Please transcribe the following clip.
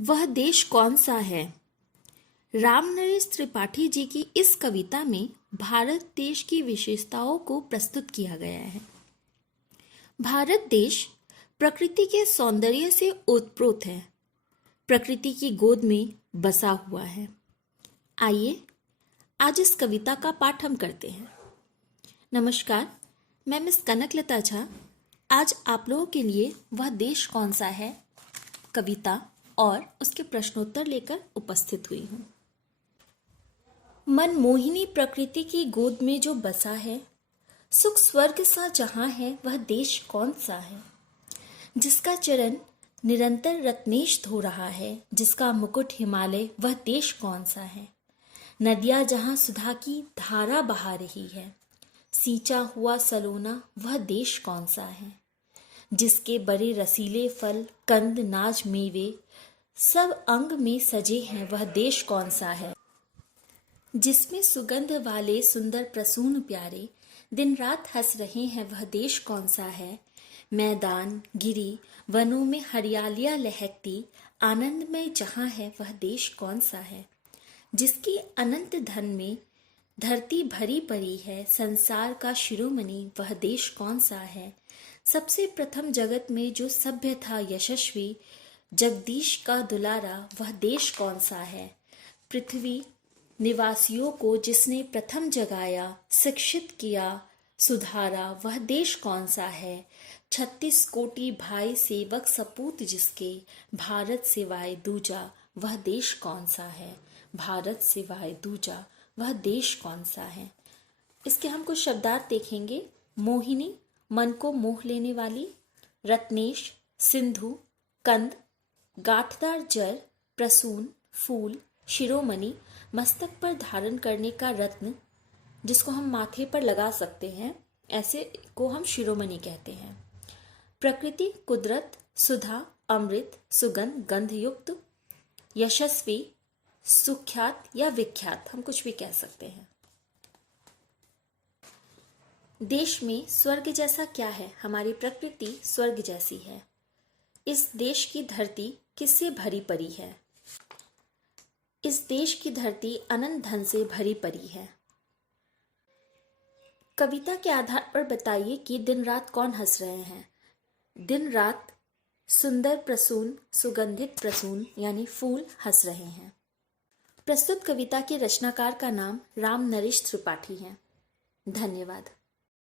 वह देश कौन सा है? राम नरेश त्रिपाठी जी की इस कविता में भारत देश की विशेषताओं को प्रस्तुत किया गया है। भारत देश प्रकृति के सौंदर्य से ओतप्रोत है, प्रकृति की गोद में बसा हुआ है। आइए आज इस कविता का पाठ हम करते हैं। नमस्कार, मैं मिस कनकलता झा आज आप लोगों के लिए वह देश कौन सा है कविता और उसके प्रश्नोत्तर लेकर उपस्थित हुई हूँ। मनमोहिनी प्रकृति की गोद में जो बसा है, सुख स्वर्ग सा जहाँ है, वह देश कौन सा है? जिसका चरण निरंतर रत्नेश धो रहा है, जिसका मुकुट हिमालय, वह देश कौन सा है? नदियाँ जहाँ सुधा की धारा बहा रही है, सींचा हुआ सलोना, वह देश कौन सा है? जिसके बड़े रसीले फल, कंद, नाज, मेवे सब अंग में सजे हैं, वह देश कौन सा है? जिसमें सुगंध वाले सुंदर प्रसून प्यारे दिन रात हंस रहे हैं, वह देश कौन सा है? मैदान, गिरी, वनों में हरियालियां लहकती आनंदमय जहां है, वह देश कौन सा है? जिसकी अनंत धन में धरती भरी पड़ी है, संसार का शिरोमणि, वह देश कौन सा है? सबसे प्रथम जगत में जो सभ्य था यशस्वी, जगदीश का दुलारा, वह देश कौन सा है? पृथ्वी निवासियों को जिसने प्रथम जगाया, शिक्षित किया, सुधारा, वह देश कौन सा है? 36 कोटि भाई सेवक सपूत जिसके, भारत सिवाय दूजा, वह देश कौन सा है? भारत सिवाय दूजा, वह देश कौन सा है? इसके हम कुछ शब्दार्थ देखेंगे। मोहिनी, मन को मोह लेने वाली। रत्नेश, सिंधु, कंद, गांठदार जर, प्रसून, फूल, शिरोमणि, मस्तक पर धारण करने का रत्न जिसको हम माथे पर लगा सकते हैं, ऐसे को हम शिरोमणि कहते हैं। प्रकृति, कुदरत, सुधा, अमृत, सुगंध, गंधयुक्त, यशस्वी, सुख्यात या विख्यात, हम कुछ भी कह सकते हैं। देश में स्वर्ग जैसा क्या है? हमारी प्रकृति स्वर्ग जैसी है। इस देश की धरती किससे भरी पड़ी है? इस देश की धरती अनंत धन से भरी पड़ी है। कविता के आधार पर बताइए कि दिन रात कौन हंस रहे हैं? दिन रात सुंदर प्रसून, सुगंधित प्रसून यानी फूल हंस रहे हैं। प्रस्तुत कविता के रचनाकार का नाम राम नरेश त्रिपाठी है। धन्यवाद।